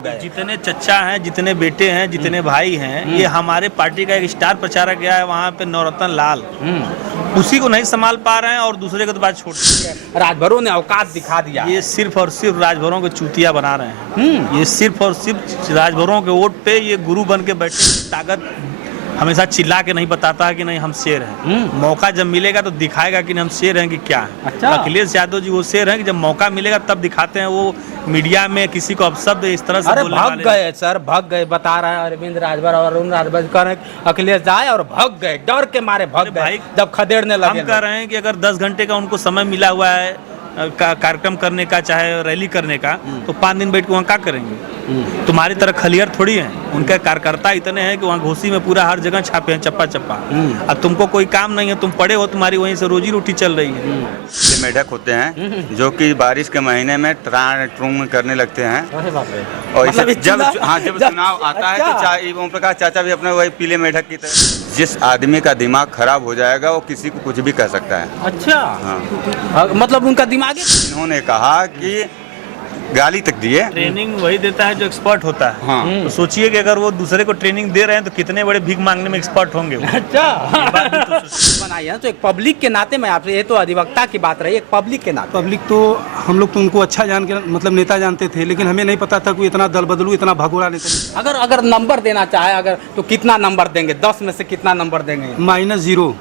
जितने चच्चा हैं, जितने बेटे हैं, जितने भाई हैं, ये हमारे पार्टी का एक स्टार प्रचारक गया है वहाँ पे नवरत्न लाल, उसी को नहीं संभाल पा रहे हैं और दूसरे को तो बात छोड़ दी। राजभरों ने औकात दिखा दिया। ये सिर्फ और सिर्फ राजभरों के चूतिया बना रहे हैं। ये सिर्फ और सिर्फ राजभरों के वोट पे ये गुरु बन के बैठे। ताकत हमेशा चिल्ला के नहीं बताता है कि नहीं हम शेर हैं। मौका जब मिलेगा तो दिखाएगा कि नहीं हम शेर हैं कि क्या है। अच्छा। अखिलेश यादव जी वो शेर हैं कि जब मौका मिलेगा तब दिखाते हैं। वो मीडिया में किसी को अपशब्द इस तरह से बोलने भाग वाले गए सर, भाग गए। बता रहे हैं अरविंद राजभर और अरुण राजभर कह रहे हैं अखिलेश जाए और भाग गए, डर के मारे भाग गए जब खदेड़ने लगे। हम कह रहे हैं कि अगर 10 घंटे का उनको समय मिला हुआ है कार्यक्रम करने का, चाहे रैली करने का, तो 5 दिन बैठ के वहाँ क्या करेंगे। तुम्हारी तरह खलियर थोड़ी है। उनके कार्यकर्ता इतने हैं कि वहाँ घोसी में पूरा हर जगह छापे हैं, चप्पा चप्पा। अब तुमको कोई काम नहीं है, तुम पड़े हो, तुम्हारी वहीं से रोजी रोटी चल रही है। मेढक होते हैं जो कि बारिश के महीने में ट्रूंग करने लगते हैं। और मतलब जब चुनाव आता है तो ओम प्रकाश चाचा भी अपने वही पीले मेढक की तरह। जिस आदमी का दिमाग खराब हो जाएगा वो किसी को कुछ भी कह सकता है। अच्छा। हाँ। मतलब उनका दिमाग इन्होंने कहा कि गाली तक दिए। ट्रेनिंग वही देता है जो एक्सपर्ट होता है। हाँ। तो सोचिए कि अगर वो दूसरे को ट्रेनिंग दे रहे हैं तो कितने बड़े भीख मांगने में एक्सपर्ट होंगे वो। अच्छा। बनाई है तो एक पब्लिक के नाते मैं आपसे, ये तो अधिवक्ता की बात रही, एक पब्लिक के नाते। पब्लिक तो हम लोग तो उनको अच्छा जान के मतलब नेता जानते थे, लेकिन हमें नहीं पता था कि इतना दल बदलू, इतना भगोड़ा नेता। अगर नंबर देना चाहे अगर तो कितना नंबर देंगे? 10 में से कितना नंबर देंगे? -0।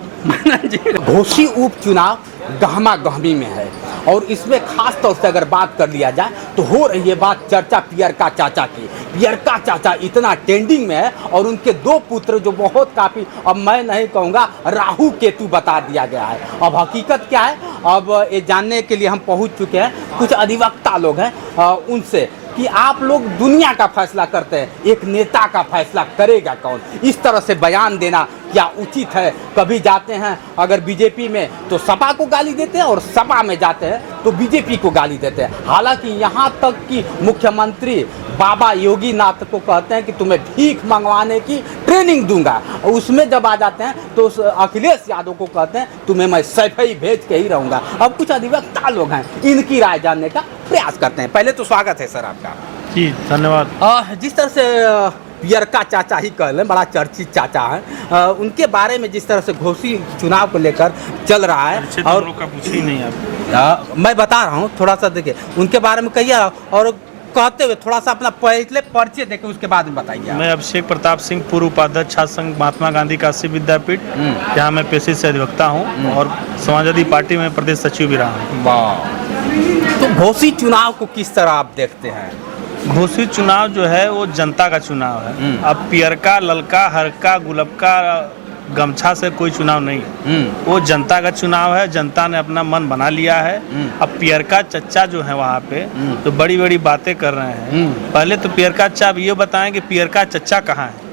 घोसी उपचुनाव गहमा गहमी में है और इसमें खास तौर से अगर बात कर लिया जाए तो हो रही है बात चर्चा पियरका चाचा की। पियरका चाचा इतना ट्रेंडिंग में है और उनके 2 पुत्र जो बहुत काफी, अब मैं नहीं कहूँगा राहु केतु बता दिया गया है। अब हकीकत क्या है, अब ये जानने के लिए हम पहुँच चुके हैं कुछ अधिवक्ता लोग हैं उनसे कि आप लोग दुनिया का फैसला करते हैं, एक नेता का फैसला करेगा कौन। इस तरह से बयान देना क्या उचित है? कभी जाते हैं अगर बीजेपी में तो सपा को गाली देते हैं और सपा में जाते हैं तो बीजेपी को गाली देते हैं। हालांकि यहाँ तक कि मुख्यमंत्री बाबा योगी नाथ को कहते हैं कि तुम्हें भीख मंगवाने की ट्रेनिंग दूंगा, उसमें जब आ जाते हैं तो अखिलेश यादव को कहते हैं तुम्हें मैं सैफई भेज के ही रहूंगा। अब कुछ अधिवक्ता लोग हैं, इनकी राय जानने का प्रयास करते हैं। पहले तो स्वागत है सर आपका। जी धन्यवाद। जिस तरह से पियरका चाचा ही कह लें, बड़ा चर्चित चाचा है, उनके बारे में जिस तरह से घोसी चुनाव को लेकर चल रहा है और पूछ ही नहीं आप। मैं बता रहा हूँ थोड़ा सा देखिए उनके बारे में कहिए और कहते हुए थोड़ा सा अपना पहले परिचय देके उसके बाद में बताइए। मैं अभिषेक प्रताप सिंह, पूर्व उपाध्यक्ष छात्र संघ महात्मा गांधी काशी विद्यापीठ, यहाँ मैं पेशे से अधिवक्ता हूँ और समाजवादी पार्टी में प्रदेश सचिव भी रहा हूँ। वाह। तो घोसी चुनाव को किस तरह आप देखते हैं? घोसी चुनाव जो है वो जनता का चुनाव है। अब पियरका, ललका, हरका, गुलबका, गमछा से कोई चुनाव नहीं है। वो जनता का चुनाव है। जनता ने अपना मन बना लिया है। अब पियरका चच्चा जो है वहाँ पे तो बड़ी बड़ी बातें कर रहे हैं। पहले तो पियरका चच्चा अब ये बताएं कि पियरका चच्चा कहाँ है।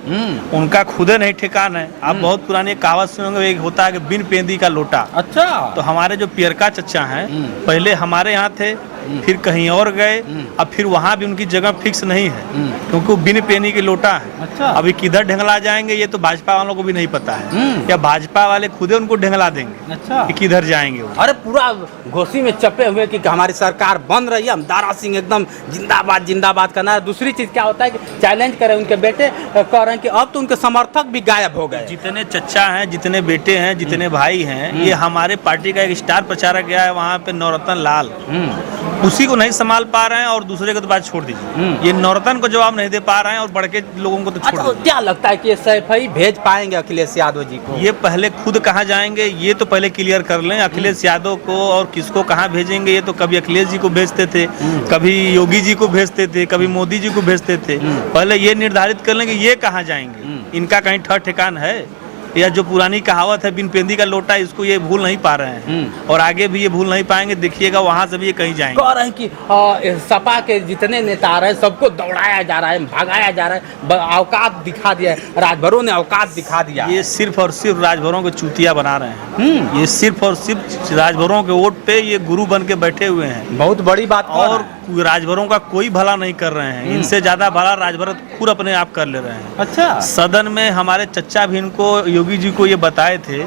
उनका खुदे नहीं ठिकान है। आप बहुत पुरानी कहावत सुनेंगे, एक होता है कि बिन पेंदी का लोटा। अच्छा। तो हमारे जो पियरका चच्चा हैं पहले हमारे यहाँ थे, फिर कहीं और गए, अब फिर वहाँ भी उनकी जगह फिक्स नहीं है क्योंकि वो बिन पेनी के लोटा है। अच्छा। अभी किधर ढंगला जाएंगे ये तो भाजपा वालों को भी नहीं पता है, या भाजपा वाले खुदे उनको ढंगला देंगे। अच्छा। कि किधर जाएंगे वो। अरे पूरा घोसी में चपे हुए कि हमारी सरकार बन रही है, हम दारा सिंह एकदम जिंदाबाद जिंदाबाद करना है। दूसरी चीज क्या होता है कि चैलेंज करें उनके बेटे, कह रहे हैं कि अब तो उनके समर्थक भी गायब हो गए। जितने चच्चा हैं, जितने बेटे हैं, जितने भाई हैं, ये हमारे पार्टी का एक स्टार प्रचारक गया है वहाँ पे नवरत्न लाल, उसी को नहीं संभाल पा रहे हैं और दूसरे को तो बात छोड़ दीजिए। ये नवरत्न को जवाब नहीं दे पा रहे हैं और बड़के लोगों को तो छोड़ दीजिए। क्या लगता है कि ये सैफई भेज पाएंगे अखिलेश यादव जी को? ये पहले खुद कहाँ जाएंगे ये तो पहले क्लियर कर लें। अखिलेश यादव को और किसको कहाँ भेजेंगे, ये तो कभी अखिलेश जी को भेजते थे, कभी योगी जी को भेजते थे, कभी मोदी जी को भेजते थे। पहले ये निर्धारित कर लें कि ये कहाँ जाएंगे। इनका कहीं ठहर ठिकान है, या जो पुरानी कहावत है बिन पेंदी का लोटा, इसको ये भूल नहीं पा रहे हैं और आगे भी ये भूल नहीं पाएंगे। देखिएगा वहां से भी ये कहीं जाएंगे। कह रहे हैं कि सपा के जितने नेता आ रहे हैं सबको दौड़ाया जा रहा है, भगाया जा रहा है, औकात दिखा दिया है, राजभरों ने औकात दिखा दिया। ये सिर्फ और सिर्फ राजभरों के चूतिया बना रहे हैं। ये सिर्फ और सिर्फ राजभरों के वोट पे ये गुरु बन के बैठे हुए हैं। बहुत बड़ी बात। और राजभरों का कोई भला नहीं कर रहे हैं। इनसे ज्यादा भला राजभर खुद अपने आप कर ले रहे हैं। अच्छा। सदन में हमारे चच्चा भी इनको, योगी जी को ये बताए थे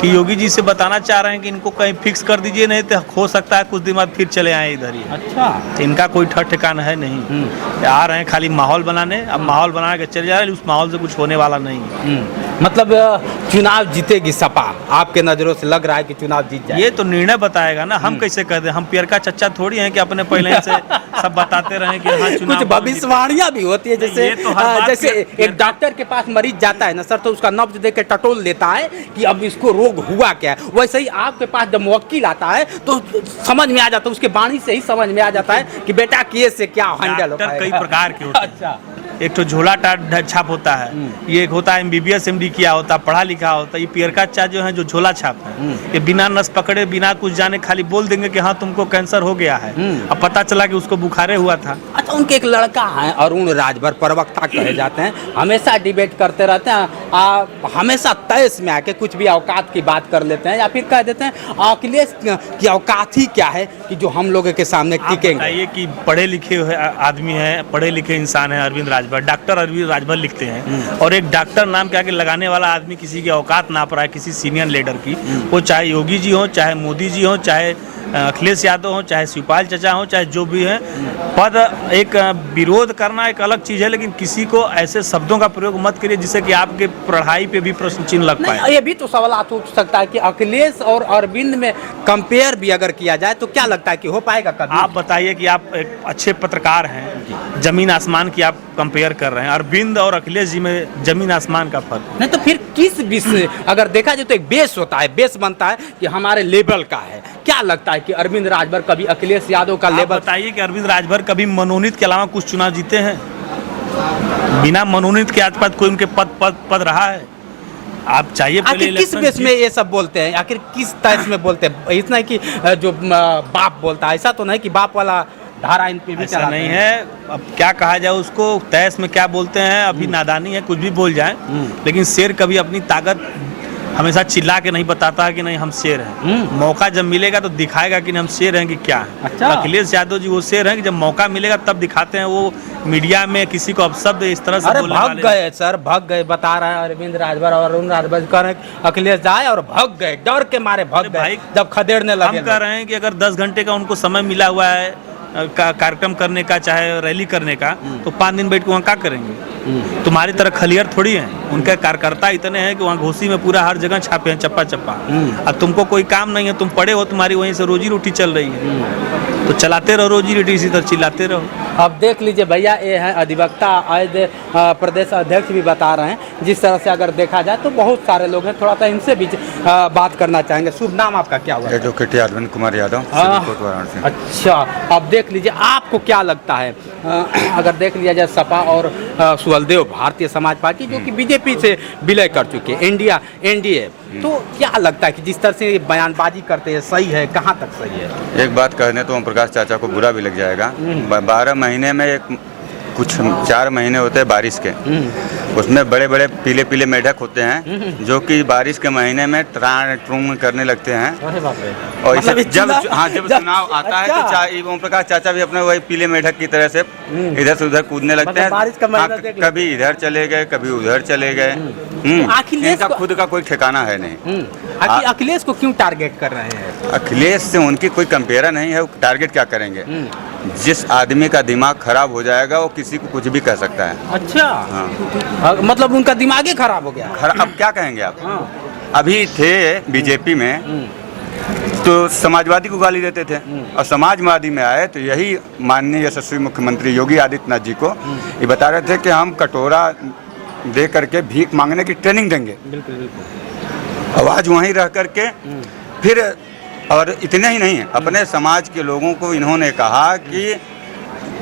कि योगी जी से बताना चाह रहे हैं कि इनको कहीं फिक्स कर दीजिए, नहीं तो हो सकता है कुछ दिन बाद फिर चले आए इधर ही। अच्छा। तो इनका कोई ठिकाना है नहीं, आ रहे हैं खाली माहौल बनाने। अब माहौल बना के चले जा रहे हैं, उस माहौल से कुछ होने वाला नहीं। मतलब चुनाव जीतेगी सपा, आपके नजरों से लग रहा है कि चुनाव जीत जाए? ये तो निर्णय बताएगा ना, हम कैसे कह दें? हम पियरका चच्चा थोड़ी हैं कि अपने पहले से सब बताते रहे कि हाँ चुनाव। कुछ भविष्यवाणियां भी होती है, जैसे ये तो हर बात जैसे एक डॉक्टर के पास मरीज जाता है ना सर, तो उसका नब्ज देख के टटोल लेता है कि अब इसको रोग हुआ क्या है। वैसे ही आपके पास जब मुवक्किल आता है तो समझ में आ जाता है, उसके वाणी से ही समझ में आ जाता है कि बेटा केस से क्या हैंडल होता है। कई प्रकार के होते हैं। अच्छा। एक तो झोला छाप होता है, ये एक होता है MBBS MD किया होता है, पढ़ा लिखा होता है। ये पियरका चा जो है जो झोला छाप है, ये बिना नस पकड़े बिना कुछ जाने खाली बोल देंगे कि हाँ तुमको कैंसर हो गया है। अब पता चला कि उसको बुखारे हुआ था। अच्छा, उनके एक लड़का है अरुण राजभर, प्रवक्ता कहे जाते हैं, हमेशा डिबेट करते रहते हैं, हमेशा तयस में आके कुछ भी औकात की बात कर लेते हैं, या फिर कह देते हैं अखिलेश की औकात ही क्या है कि जो हम लोगों के सामने टिकेंगे। बताइए कि पढ़े लिखे आदमी है, पढ़े लिखे इंसान है अरविंद राजभर, डॉक्टर अरविंद राजभर लिखते हैं, और एक डॉक्टर नाम के आगे लगाने वाला आदमी किसी की औकात ना पाए, किसी सीनियर लीडर की, वो चाहे योगी जी हो, चाहे मोदी जी हो, चाहे अखिलेश यादव हो, चाहे शिवपाल चचा हो, चाहे जो भी है। पद एक विरोध करना एक अलग चीज़ है, लेकिन किसी को ऐसे शब्दों का प्रयोग मत करिए जिससे कि आपके पढ़ाई पे भी प्रश्न चिन्ह लग पाए। ये भी तो सवाल उठ सकता है कि अखिलेश और अरविंद में कंपेयर भी अगर किया जाए तो क्या लगता है कि हो पाएगा कभी? आप बताइए कि आप एक अच्छे पत्रकार हैं, जमीन आसमान की आप कंपेयर कर रहे हैं, अरविंद और अखिलेश जी में जमीन आसमान का फर्क। नहीं तो फिर किस विषय अगर देखा जाए तो एक बेस होता है, बेस बनता है कि हमारे लेवल का है। क्या लगता है कि अरविंद राजभर कभी अखिलेश यादव का लेवल? बताइए कि अरविंद राजभर कभी मनोनीत के अलावा कुछ चुनाव जीते हैं? बिना मनोनीत के आसपास कोई उनके पद रहा है? आप चाहिए आखिर किस बेस में ये सब बोलते हैं, आखिर किस तयस में बोलते हैं? इतना है कि जो बाप बोलता है, ऐसा तो नहीं कि बाप वाला धारा इन पे भी ऐसा नहीं है। अब क्या कहा जाए उसको, तैस में क्या बोलते हैं, अभी नादानी है, कुछ भी बोल जाए, लेकिन शेर कभी अपनी ताकत हमेशा चिल्ला के नहीं बताता है कि नहीं हम शेर हैं। मौका जब मिलेगा तो दिखाएगा कि हम शेर हैं कि क्या है। अच्छा। अखिलेश यादव जी वो शेर हैं कि जब मौका मिलेगा तब दिखाते हैं। वो मीडिया में किसी को अपशब्द इस तरह से बोलने वाले भाग गए सर, भाग गए, बता रहा है अरविंद राजभर और अरुण राजभर कह रहे हैं अखिलेश जाए और भाग गए, डर के मारे भाग गए जब खदेड़ने लगे। हम कह रहे हैं कि अगर 10 घंटे का उनको समय मिला हुआ है कार्यक्रम करने का, चाहे रैली करने का, तो 5 दिन बैठ के वहाँ क्या करेंगे? तुम्हारी तरह खलियर थोड़ी हैं, उनके कार्यकर्ता इतने हैं कि वहाँ घोसी में पूरा हर जगह छापे हैं, चप्पा चप्पा। अब तुमको कोई काम नहीं है, तुम पढ़े हो, तुम्हारी वहीं से रोजी रोटी चल रही है, तो चलाते रहो रोजी रोटी, इसी तरह चिल्लाते रहो। अब देख लीजिए भैया, ये है अधिवक्ता प्रदेश अध्यक्ष भी बता रहे हैं। जिस तरह से अगर देखा जाए तो बहुत सारे लोग हैं, थोड़ा सा इनसे भी बात करना चाहेंगे। शुभ नाम आपका क्या हुआ? Advocate Arvind Kumar Yadav, civil court Varanasi. अच्छा, अब देख लीजिए, आपको क्या लगता है अगर देख लिया जाए सपा और सुहलदेव भारतीय समाज पार्टी जो कि बीजेपी से विलय कर चुके हैं, एनडीए, तो क्या लगता है कि जिस तरह से बयानबाजी करते हैं सही है, कहाँ तक सही है? एक बात कहने तो ओम प्रकाश चाचा को बुरा भी लग जाएगा। 12 महीने में कुछ 4 महीने होते हैं बारिश के, उसमें बड़े बड़े पीले पीले मेढक होते हैं जो कि बारिश के महीने में ट्रूम करने लगते हैं। और मतलब जब चुनाव आता है तो ओम प्रकाश चाचा भी अपने वही पीले मेढक की तरह से इधर से उधर कूदने लगते हैं। बारिश का महीना देख कभी इधर चले गए, कभी उधर चले गए। इनका खुद का कोई ठिकाना है नहीं। अखिलेश को क्यों टारगेट कर रहे हैं? अखिलेश से उनकी कोई कंपेयर नहीं है, टारगेट क्या करेंगे? जिस आदमी का दिमाग खराब हो जाएगा वो किसी को कुछ भी कह सकता है। अच्छा। हाँ। मतलब उनका दिमाग ही खराब हो गया। अब क्या कहेंगे आप? अभी थे बीजेपी में तो समाजवादी को गाली देते थे, और समाजवादी में आए तो यही माननीय यशस्वी मुख्यमंत्री योगी आदित्यनाथ जी को ये बता रहे थे कि हम कटोरा दे करके भीख मांगने की ट्रेनिंग देंगे। बिल्कुल बिल्कुल। आवाज वहीं रह करके फिर, और इतने ही नहीं है, अपने समाज के लोगों को इन्होंने कहा कि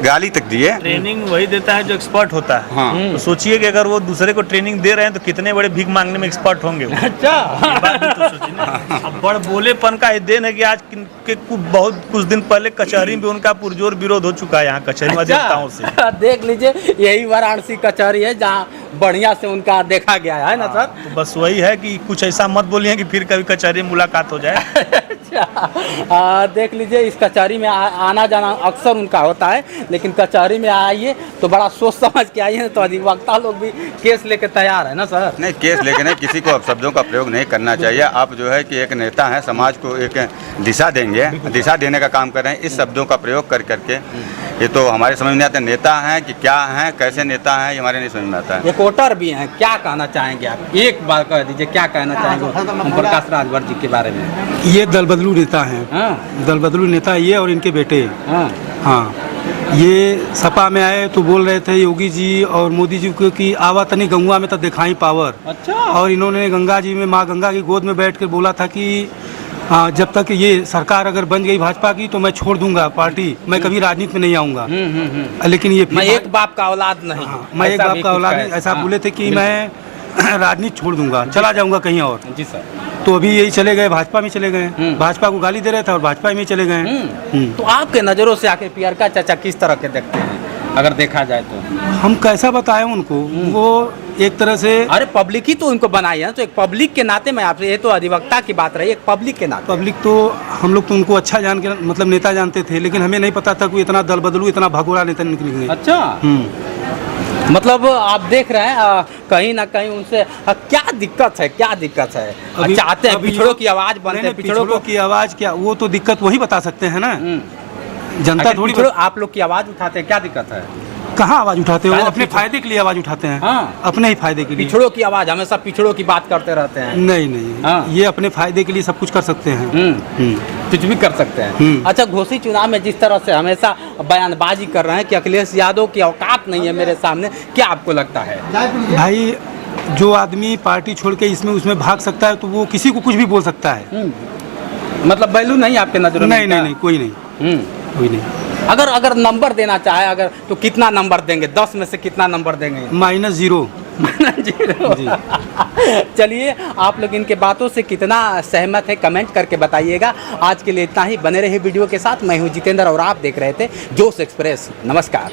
गाली तक दिए। ट्रेनिंग वही देता है जो एक्सपर्ट होता है। हाँ। तो सोचिए कि अगर वो दूसरे को ट्रेनिंग दे रहे हैं तो कितने बड़े भीख मांगने में एक्सपर्ट होंगे वो। अच्छा। ये बात भी तो सोचिए ना। अब बड़ बोलेपन का ये देन है कि आज के बहुत कुछ दिन पहले कचहरी में उनका पुरजोर विरोध हो चुका है यहाँ कचहरी अधिवक्ताओं से। देख लीजिए, यही वाराणसी कचहरी है जहाँ बढ़िया से उनका देखा गया है ना सर। तो बस वही है कि कुछ ऐसा मत बोलिए कि फिर कभी कचहरी में मुलाकात हो जाए। अच्छा, देख लीजिए इस कचहरी में आना जाना अक्सर उनका होता है, लेकिन कचहरी में आइए तो बड़ा सोच समझ के आइए, तो अधिवक्ता लोग भी केस लेके तैयार है ना सर। नहीं, केस लेके नहीं, किसी को अपशब्दों का प्रयोग नहीं करना चाहिए। आप जो है कि एक नेता हैं, समाज को एक दिशा देंगे, दिशा देने का काम कर रहे हैं। इस शब्दों का प्रयोग कर करके ये तो हमारे समझ में नहीं आता, नेता हैं कि क्या हैं, कैसे नेता हैं, ये हमारे नहीं समझ में आता है। एक वोटर भी हैं, क्या कहना चाहेंगे आप? एक बार कह दीजिए, क्या कहना चाहेंगे ओम प्रकाश राजभर जी के बारे में? ये दल बदलू नेता हैं, हाँ दल बदलू नेता ये और इनके बेटे। हाँ हाँ, ये सपा में आए तो बोल रहे थे योगी जी और मोदी जी को कि आवा तनी गंगा में तो दिखाई पावर। अच्छा। और इन्होंने गंगा जी में, माँ गंगा की गोद में बैठ कर बोला था कि जब तक ये सरकार अगर बन गई भाजपा की तो मैं छोड़ दूंगा पार्टी, मैं कभी राजनीति में नहीं आऊंगा। लेकिन ये मैं एक बाप का औलाद नहीं। हाँ, मैं एक बाप का औलाद नहीं, ऐसा बोले थे कि मैं राजनीति छोड़ दूंगा, चला जाऊंगा कहीं और। जी सर। तो अभी यही चले गए, भाजपा में चले गए, भाजपा को गाली दे रहे थे और भाजपा में चले गए। तो आपके नज़रों से आके पियरका चाचा किस तरह के देखते हैं अगर देखा जाए तो? हम कैसा बताएं उनको, वो एक तरह से, अरे पब्लिक ही तो उनको बनाई है, तो एक पब्लिक के नाते मैं आपसे, ये तो अधिवक्ता की बात रही, एक पब्लिक के नाते। पब्लिक तो हम लोग तो उनको अच्छा जान के मतलब नेता जानते थे, लेकिन हमें नहीं पता था कि इतना दल बदलू, इतना भगोड़ा नेता निकल गए। अच्छा, मतलब आप देख रहे हैं कहीं ना कहीं उनसे क्या दिक्कत है, क्या दिक्कत है? चाहते हैं पिछड़ों की आवाज बनते हैं, पिछड़ों की आवाज क्या, वो तो दिक्कत वही बता सकते हैं ना, जनता थोड़ी। आप लोग की आवाज उठाते हैं, क्या दिक्कत है? कहाँ आवाज उठाते हो? अपने फायदे के लिए आवाज उठाते हैं। हाँ। अपने ही फायदे के लिए। पिछड़ों की आवाज, हमेशा पिछड़ों की बात करते रहते हैं। नहीं नहीं, हाँ। ये अपने फायदे के लिए सब कुछ कर सकते हैं। कुछ भी कर सकते हैं। अच्छा, घोसी चुनाव में जिस तरह से हमेशा बयानबाजी कर रहे हैं कि अखिलेश यादव की औकात नहीं है मेरे सामने, क्या आपको लगता है? भाई, जो आदमी पार्टी छोड़ के इसमें उसमें भाग सकता है तो वो किसी को कुछ भी बोल सकता है। मतलब वैल्यू नहीं आपके नजरों में? नहीं, कोई नहीं, कोई नहीं। अगर नंबर देना चाहे अगर, तो कितना नंबर देंगे? 10 में से कितना नंबर देंगे? -0। चलिए, आप लोग इनके बातों से कितना सहमत है कमेंट करके बताइएगा। आज के लिए इतना ही, बने रहे वीडियो के साथ। मैं हूं जितेंद्र और आप देख रहे थे जोश एक्सप्रेस। नमस्कार।